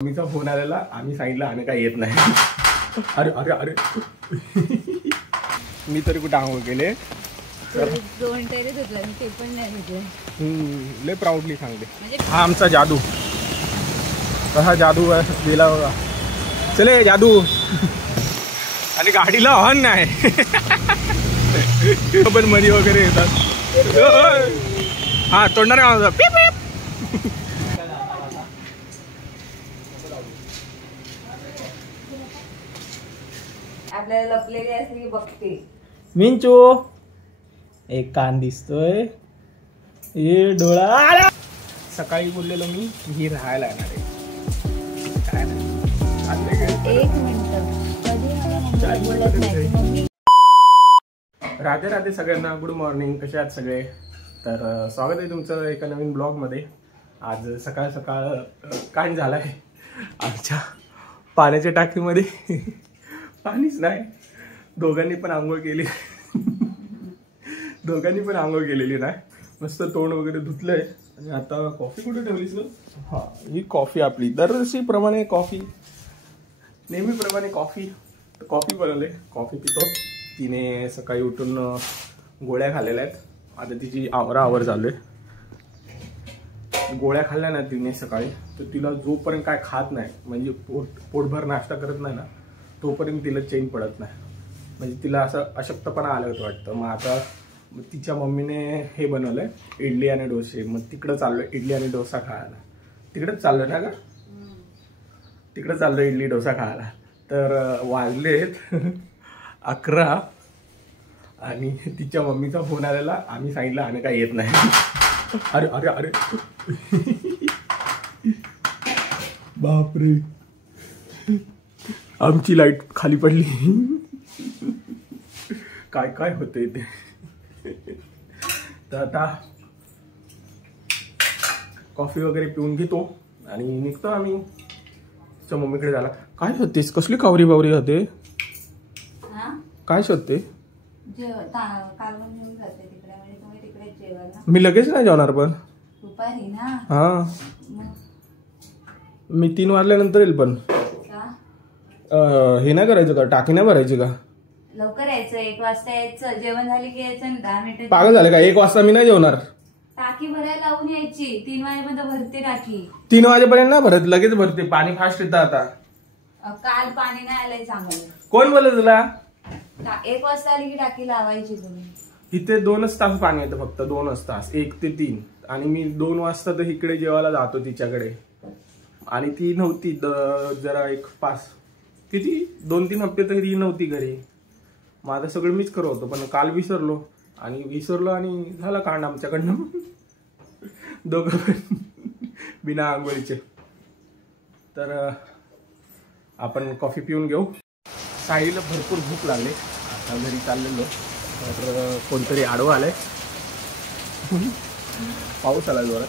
मम्मीचा फोन आलेला, आम्ही सांगितलं आम्ही काही येत नाही. अरे अरे अरे मी तरी कुठे आंघोळ केले, दोन टायरे धुतला मी, ते पण नाही धुतले. लय प्राऊडली सांगते. हा आमचा जादू, कसा जादू गेला बघा. चले जादू. आणि गाडीला हॉर्न नाही पण मध्ये वगैरे येतात. हा तोडणार आहे पीप पीप. आपल्याला लपलेली असली की बघते. मिंचू एक कान दिसतोय, हे डोळा. सकाळी बोललेलो मी ही राहायला येणार आहे. काय नाही, एक मिनिट, कधी मला बोलत नाही. राधे राधे सगळ्यांना, गुड मॉर्निंग. कसे आहात सगळे? तर स्वागत आहे तुमचं एका नवीन ब्लॉगमध्ये. आज सकाळ सकाळ काय झालं आहे, आमच्या पाण्याच्या टाकीमध्ये पाणीच नाही. दोघांनी पण आंघोळ केली केलेली नाही. मस्त तोंड वगैरे धुतलंय. आणि आता कॉफी कुठे ठेवलीस ग? हा, ही कॉफी आपली दरवर्षीप्रमाणे कॉफी, नेहमीप्रमाणे कॉफी बनवले. कॉफी पितो. तिने सकाळी उठून गोळ्या खाल्लेल्या आहेत. आता तिची आवर चालू आहे. गोळ्या खाल्ल्या ना तिने सकाळी, तर तिला जोपर्यंत काय खात नाही, म्हणजे पोटभर नाश्ता करत नाही ना, तोपर्यंत तिला चैन पडत नाही. म्हणजे तिला असं अशक्तपणा आलं होतं वाटतं. मग आता तिच्या मम्मीने हे बनवलंय इडली आणि डोसे. मग तिकडं चाललोय इडली आणि डोसा खायला. तिकडेच चाललोय ना का? तिकडं चाललोय इडली डोसा खायला. तर वाजलेत 11 आणि तिच्या मम्मीचा फोन आलेला, आम्ही सांगितलं आम्ही काही येत नाही. अरे अरे अरे बापरे, आमची लाईट खाली पडली. काय काय होते ते. तर आता कॉफी वगैरे पिऊन घेतो आणि निघतो आम्ही तिच्या मम्मीकडे जायला. काय होतेस, कसली कावरी बावरी होते, काय शोधते? मी लगेच नाही जेवणार पण दुपारी ना. हा, मी 3 वाजल्यानंतर येईल. पण हे नाही करायचं का, टाकी नाही भरायची का? लवकर यायचं, 1 वाजता यायचं, जेवण झाले की यायचं. 10 मिनिटं पागल झाले का? 1 वाजता मी नाही जेवणार. टाकी भरायला लावून यायची. 3 वाजेपर्यंत भरते टाकी. 3 वाजेपर्यंत ना भरत, लगेच भरते. पाणी फास्ट येतं आता. काल पाणी नाही आलंय चांगलं. कोण बोलत तुला? 1 वाजता आली की टाकी लावायची तुम्ही. इथे 2च तास पाणी येतं फक्त, 2च तास, 1 ते 3. आणि मी 2 वाजता तर इकडे जेवायला जातो तिच्याकडे. आणि ती नव्हती जरा 2-3 हप्ते तरी ती नव्हती घरी. मग आता सगळं मीच करत होतो. पण काल विसरलो आणि झाला कांड आमच्याकडनं. दोघं पण बिना आंघोळीचे. तर आपण कॉफी पिऊन घेऊ. साईला भरपूर भूक लागली. आता घरी चाललेलो तर कोणतरी आडवं आलंय. पाऊस आला जोरात.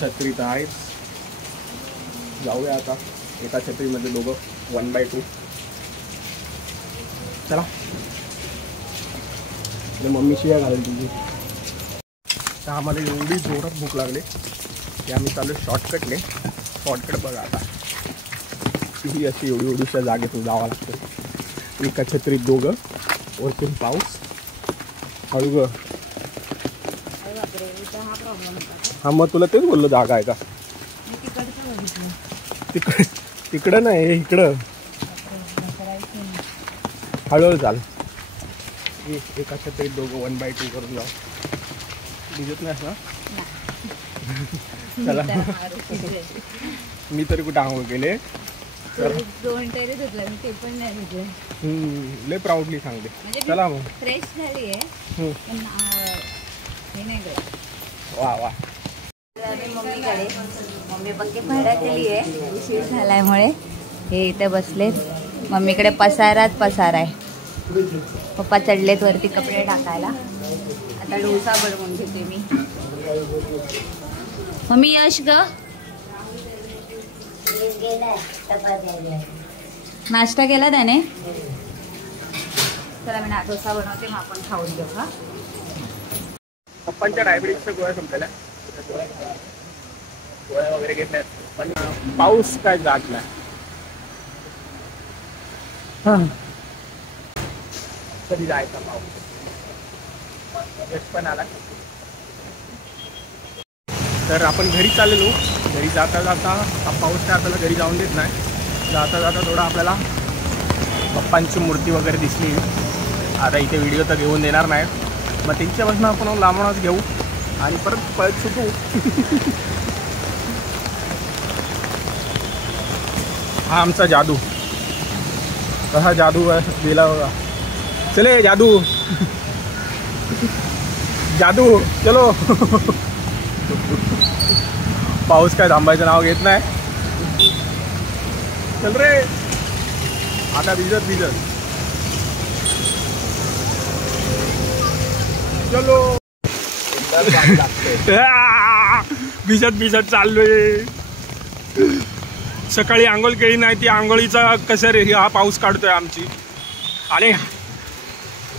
छत्री तर आहेच. जाऊया आता. एका छत्रीमध्ये दोघं 1/2. चला. मम्मी शिया घालेल तुझी. तर आम्हाला एवढी जोरात भूक लागली की आम्ही चालू शॉर्टकटने. शॉर्टकट बघा आता, ही अशी एवढ्या जागेतून जावं लागतं. एका छत्रीत दोघं, वरतून पाऊस. हळू ग. हा, मग तुला तेच बोललो जागा आहे का? तिकडं नाही, इकडं. हळूहळू चाल. एका छत्रीत दोघं 1/2 करून जाऊ. भिजत नाही ना? चला. मी तरी कुठे आंघोळ केले. 2 टायरे धुतला मी, ते पण नाही धुतले. लय प्राऊडली सांगते. चला मग. फ्रेश झाली आहे पण हे नाही करत. वा वा. मम्मीकडे, मम्मी पक्के भाड्यात केली आहे. उशीर झाल्यामुळे हे इथे बसलेत. मम्मीकडे पसाराच पसारा आहे. पप्पा चढलेत वरती कपडे टाकायला. आता डोसा बनवून घेते मी. मम्मी यश ग, नाश्ता केला त्याने. चला मी डोसा बनवते, मग आपण खाऊन घेऊ. हा, पप्पांच्या डायबिटीसच्या गोळ्या संपलेल्या. गोळ्या वगैरे घेतल्या. पण पाऊस काय जात नाही. कधी जायचा पाऊस पण आला. तर आपण घरी चाललेलो. घरी जाता जाता हा पाऊस काय आपल्याला घरी जाऊन देत नाही. जाता जाता थोडं आपल्याला पप्पांची मूर्ती वगैरे दिसली. आता इथे व्हिडिओ तर घेऊन देणार नाही, मग त्यांच्यापासून आपण लांबूनच घेऊ आणि परत पळत सुटू. हा आमचा जादू. कसा जादू गेला बघा. चले जादू. जादू चलो. पाऊस काय थांबायचं नाव घेत नाही. चल रे आता भिजत भिजत चलो. भिजत भिजत चाललोय. सकाळी आंघोळ केली नाही, ती आंघोळीचा कसं रे हा पाऊस काढतोय आमची. आणि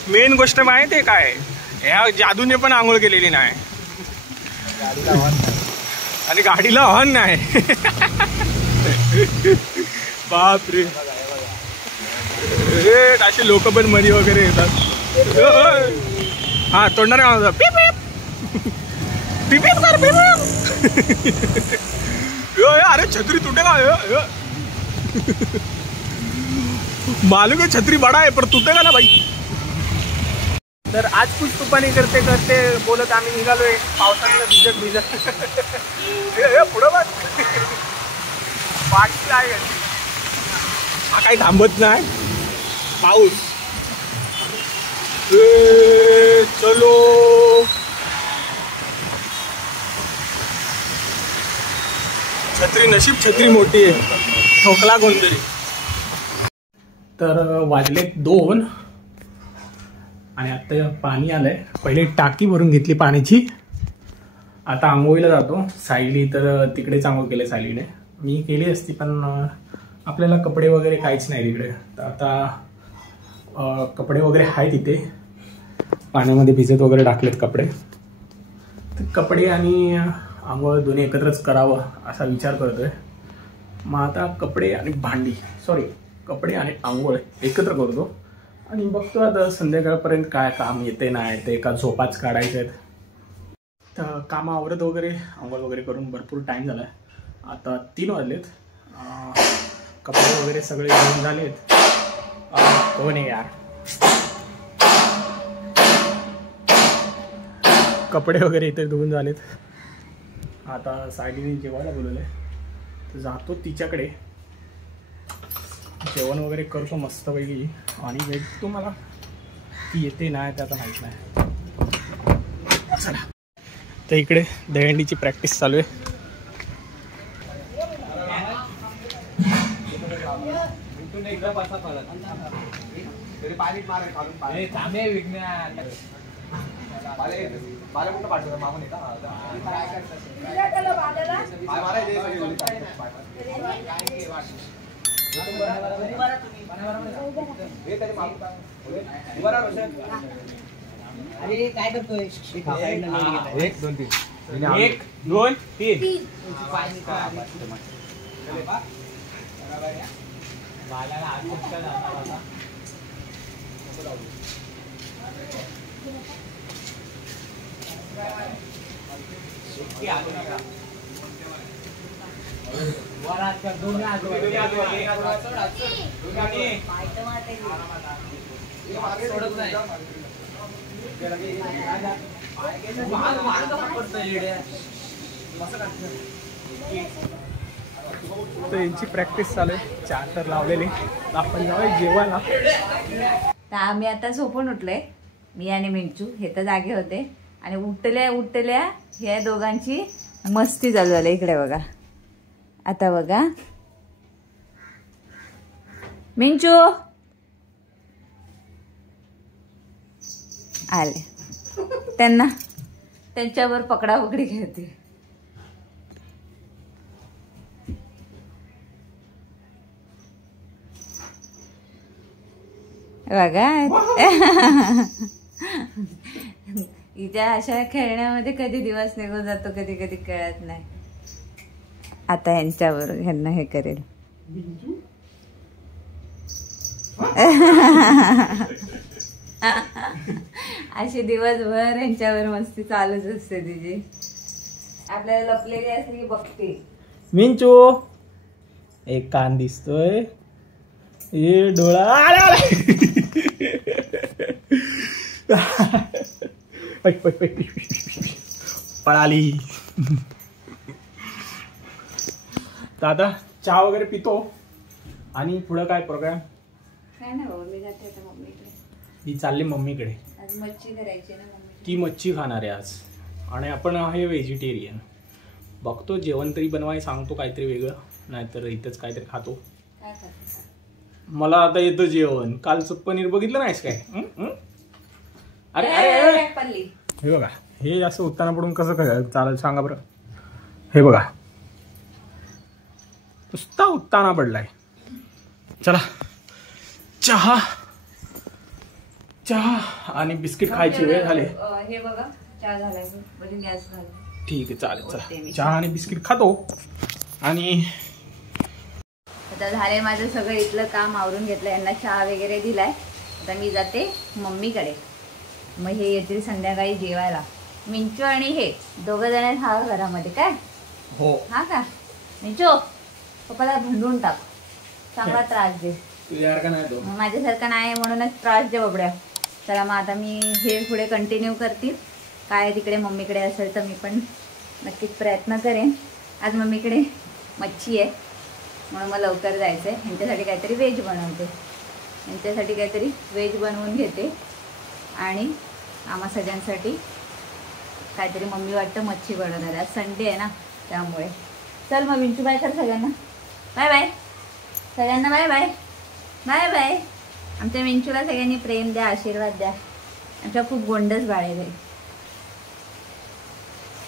मेन गोष्ट माहिती आहे काय, ह्या जादूने पण आंघोळ केलेली नाही आणि गाडीला हॉर्न नाही. बापरे. असे लोक पण मध्ये वगैरे येतात. हा तोंडाने आवाज पिप पिप पिप कर पिप. अरे छत्री टूटेगा. मालूम है छत्री बड़ा है पर टूटेगा ना भाई. तर आज कुछ तुपानी करते करते बोलत आम्ही निघालोय पावसाला भिजत भिजत. पुढं बघ बाकी आहे. हा काही थांबत नाही पाऊस. चलो. छत्री नशीब छत्री मोठी आहे, ठोकला कोणतरी. तर वाजलेत 2 आणि आता पाणी आलंय. पहिले टाकी भरून घेतली पाण्याची. आता आंघोळीला जातो. सायली तर तिकडेच आंघोळ केले. सायलीने मी केली असती पण आपल्याला कपडे वगैरे काहीच नाही तिकडे. तर आता कपडे वगैरे आहेत तिथे पाण्यामध्ये भिजत वगैरे टाकलेत कपडे. तर कपडे आणि आंघोळ दोन्ही एकत्रच करावं असा विचार करतोय. मग आता कपडे आणि भांडी कपडे आणि आंघोळ एकत्र करतो आणि बघतो आता संध्याकाळपर्यंत काय काम येते नाही येते का झोपाच काढायचे आहेत. तर कामं आवरत वगैरे आंघोळ वगैरे करून भरपूर टाईम झाला आहे. आता 3 वाजलेत. कपडे वगैरे सगळे धुवून झालेत. कोण आहे यार. कपडे वगैरे इथे धुवून झालेत. आता सायलीने जेवायला बोलवलंय तर जातो तिच्याकडे. जेवण वगैरे करतो मस्तपैकी आणि भेटतो. मला ती येते नाही ते आता माहीत नाही. चला. तर इकडे दहीहंडीची प्रॅक्टिस चालू आहे. अरे काय करतोय. 1 2 3 1 2 3. तर यांची प्रॅक्टिस चालू आहे. 4 तर लावलेली. आपण जाऊया जेवायला. तर आम्ही आता झोपून उठलोय. मी आणि मिंचू हे तर जागे होते आणि उठल्या ह्या दोघांची मस्ती चालू झाली. इकडे बघा. आता बघा मिंचू आले. त्यांच्यावर पकडापकडी खेळते. बघा हिच्या अशा खेळण्यामध्ये कधी दिवस निघून जातो कधी कधी कळत नाही. आता ह्यांच्यावर ह्यांना हे करेल. अशी दिवसभर यांच्यावर मस्ती चालूच असते तिची. आपल्याला लपलेली असते की बघते. मिंचू एक कान दिसतोय, ए डोळा पळाली. दादा चहा वगैरे पितो आणि पुढं काय प्रोग्राम? काय नाही बाबा, मी जाते आता मम्मीकडे. ही चालली मम्मीकडे. आज मच्छी करायची ना मम्मी. ती मच्छी खाणार आहे आज आणि आपण आहे व्हेजिटेरियन. बघतो जेवण तरी बनवाय सांगतो काहीतरी वेगळं, नाहीतर इथंच काहीतरी खातो. काय करते? मला आता येतं जेवण. कालचं पनीर बघितलं नाहीस काय? अरे अरे अरे पल्ली. हे बघा, हे असं उत्ताना पडून कसं काय चालेल सांगा बरं. हे बघा नुसता उत्ताना पडलाय. चला चहा चहा आणि बिस्किट खायची वेळ झाली. हे बघा चहा झालाय, म्हणजे गॅस झाला. ठीक आहे चालेल. चला चहा आणि बिस्किट खातो. आणि आता झालंय माझं सगळं इथलं काम आवरून घेतलं, यांना चहा वगैरे दिलाय. आता मी जाते मम्मीकडे. मग हे येतील संध्याकाळी जेवायला. मिंचू आणि हे दोघं जण हा घरामध्ये काय? हो. हा का मिंचू? पप्पाला भंडून टाक, चांगला त्रास दे. तुझ्यासारखा नाही तो. माझ्यासारखा नाही म्हणूनच त्रास दे बबड्या. चला मग आता मी हे पुढे कंटिन्यू करतील. काय तिकडे मम्मीकडे असेल तर मी पण नक्कीच प्रयत्न करेन. आज मम्मीकडे मच्छी आहे म्हणून मला लवकर जायचं आहे. ह्यांच्यासाठी काहीतरी व्हेज बनवते. ह्यांच्यासाठी काहीतरी व्हेज बनवून घेते आणि आम्हा सगळ्यांसाठी काहीतरी मम्मी वाटतं मच्छी बनवणार आहे. आज संडे आहे ना त्यामुळे. चल मग विंचू बाय कर सगळ्यांना. बाय बाय सगळ्यांना. Bye bye bye bye. आमच्या विंचूला सगळ्यांनी प्रेम द्या, आशीर्वाद द्या. आमच्या खूप गोंडस बाळ आहे.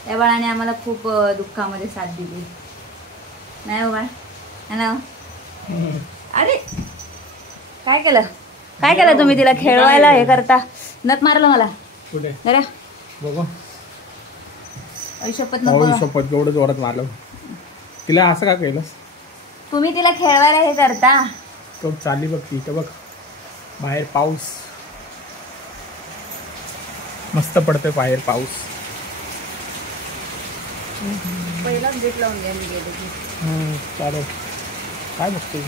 त्या बाळाने आम्हाला खूप दुःखामध्ये साथ दिली नाही हो बाळ? है ना? अरे काय केलं? काय केलं तुम्ही तिला खेळवायला हे करता? नत मारलं मला. कुठे अरे बघू. शपथ नको. शपथ एवढं जोरात मारलं तिला. असं का केलंस? तुम्ही तिला खेळवायला हे करता. तो चालली बघ ती. बघ बाहेर पाऊस मस्त पडतोय. बाहेर पाऊस. पहिलाच गेट लावून घ्या मी गेले की. चालेल. काय बघते?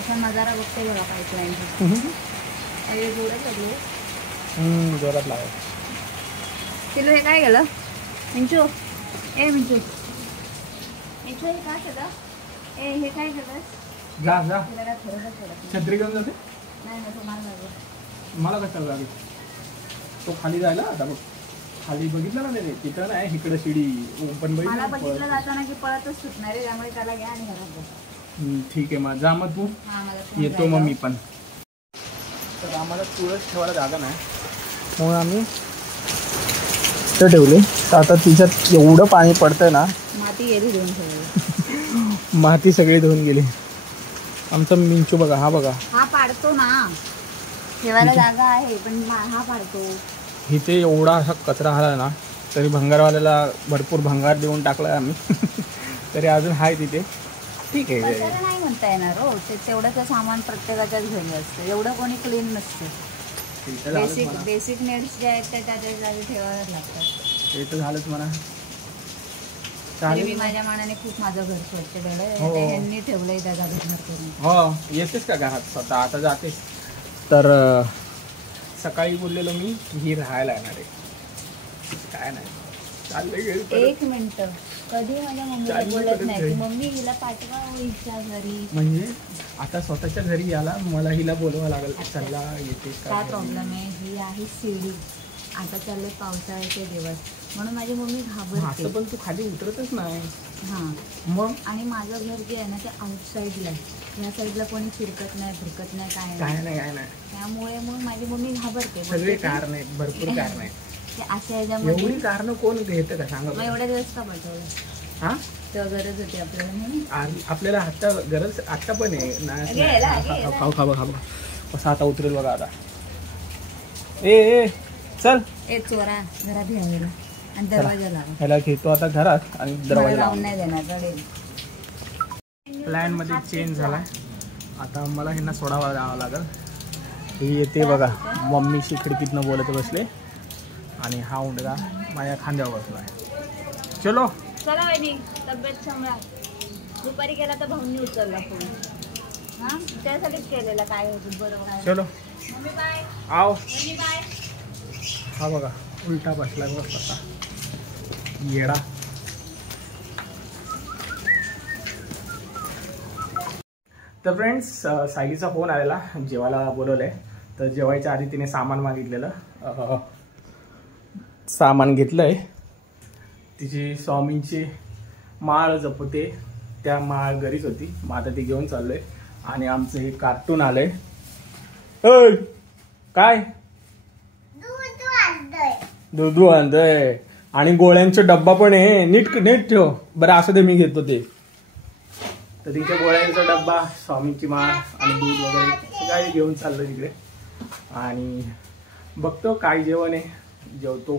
असा नजारा बघते बघा पाईपलाईनचा. अरे जोरात लागलो. जोरात लावा. तिला हे काय केलं मिंचू? ए मिंचू, मिंचू हे काय केलं? ए हे काय केलं? जा जा. तिला काय थोडंसं थोडं. छत्री घेऊन जाते. नाही ना तुम्हाला लागलं. मला कशाला लागेल? तो खाली जायला. आता बघ खाली बघितलं ना त्याने, तिथं नाही इकडे शिडी ओपन मला बघितलं जाताना की पळतच सुटणार आहे. त्यामुळे त्याला घ्या आणि घरात बस. ठीक आहे मग जा. मग तू येतो मग मी पण. तर आम्हाला तुळस ठेवायला जागा नाही म्हणून आम्ही तर ठेवले. तर आता तिच्यात एवढं पाणी पडतंय ना, माती गेली धुवून सगळी. माती सगळी धुवून गेली. आमचा मिंचू बघा. हा बघा. हा पाडतो ना. ठेवायला जागा आहे पण हा पाडतो. इथे एवढा असा कचरा आला ना, तरी भंगारवाल्याला भरपूर भंगार देऊन टाकलाय आम्ही. तरी अजून आहे तिथे. ठीक आहे. कचरा नाही म्हणता येणार हो. तेवढंच सामान प्रत्येकाच्याच घरी असतं. एवढं कोणी क्लीन नसतं. बेसिक नीड्स जे आहेत ते त्याच्या जागी ठेवायला लागतात. ते तर झालंच म्हणा. तरी मी माझ्या मनाने खूप माझं घर स्वच्छ ठेवलंय. हो. यांनी ठेवलंय त्या जागेत करून. हो येतेस का घरात स्वतः? आता जातेस तर सकाळी बोललेलो मी ही राहायला येणार आहे. काय नाही चाललंय. एक मिनिट. कधी माझ्या मम्मीला बोलत नाही की मम्मी हिला पाठवा हिच्या घरी. म्हणजे आता स्वतःच्या घरी याला मला हिला बोलवा लागेल. चला येते काय प्रॉब्लेम आहे? ही आहे शिडी. आता चालले पावसाळ्याचे दिवस म्हणून माझी मम्मी घाबरते. असं पण तू खाली उतरतच नाही. हां मग आणि माझं घर जे आहे ना ते आउटसाईडला आहे. या साईडला कोणी फिरकत नाही फिरकत नाही काय काय नाही काय नाही. त्यामुळे मग माझी मम्मी घाबरते. सगळे कारण आहेत. भरपूर कारण आहेत. ते अशा ह्याच्यामध्ये एवढी कारण कोण घेतं का सांगा मग बरं? एवढ्या दिवस का पाठवलं? हा तेव्हा गरज होती आपल्याला म्हणून. आपल्याला आता गरज आता पण आहे. गेला. खाऊ खाऊ खाऊ कसं आता उतरेल बघा आता. ए चल. ए चोरा घरात घ्यावेला. आणि दरवाजा लावा. ह्याला घेतो आता घरात आणि दरवाजा लावून नाही देणार रडेल. प्लॅन मध्ये चेंज झालाय. आता मला ह्यांना सोडावा जावं लागेल. ही येते बघा, मम्मीशी खिडकीतनं बोलत बसले आणि हा उंडगा माझ्या खांद्यावर बसला आहे. चलो चला वहिनी, तब्येत सांभाळा. दुपारी गेला तर भाऊंनी उचलला फोन. हां त्यासाठीच केलेला. काय होतं बरोबर. चलो मम्मी बाय. आओ. Mummy bye. हा बघा उलटा बसला बस असा येडा. तर फ्रेंड्स, सायलीचा फोन आलेला, जेवायला बोलवलंय. तर जेवायच्या आधी तिने सामान मागितलेलं. सामान घेतलंय. तिची स्वामींची माळ जपते, त्या माळ घरीच होती. मग आता ती घेऊन चाललोय. आणि आमचं हे कार्टून आलंय. काय दूध आणतोय आणि गोळ्यांचा डब्बा पण आहे. नीट नीट ठेव बरं. असं ते मी घेतो ते. तर तिच्या गोळ्यांचा डब्बा, स्वामींची माळ आणि दूध वगैरे सगळं घेऊन चाललो तिकडे. आणि बघतो काय जेवण आहे, जेवतो.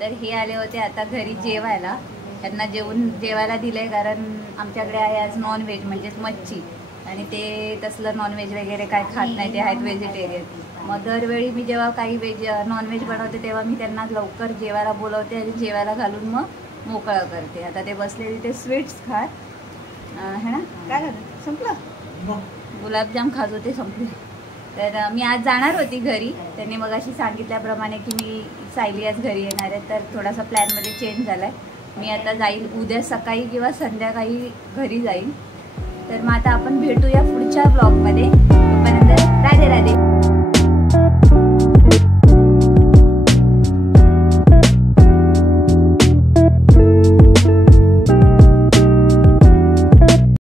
तर हे आले होते आता घरी जेवायला. त्यांना जेवायला दिलंय कारण आमच्याकडे आहे आज नॉनव्हेज, म्हणजेच मच्छी. आणि ते तसलं नॉनव्हेज वगैरे काय खात नाही, ते आहेत व्हेजिटेरियन. मग दरवेळी मी जेव्हा काही नॉनव्हेज बनवते तेव्हा मी त्यांना लवकर जेवायला बोलवते आणि जेवायला घालून मग मोकळं करते. आता ते बसले तिथे स्वीट्स खात है ना. काय झालं, संपलं? गुलाबजाम खात होते, संपले. तर मी आज जाणार होती घरी. त्यांनी मग अशी सांगितल्याप्रमाणे की मी सायली आज घरी येणार आहे. तर थोडासा प्लॅनमध्ये चेंज झाला आहे. मी आता जाईल उद्या सकाळी किंवा संध्याकाळी घरी जाईल. तर मग आता आपण भेटूया पुढच्या ब्लॉगमध्ये. तोपर्यंत राधे राधे.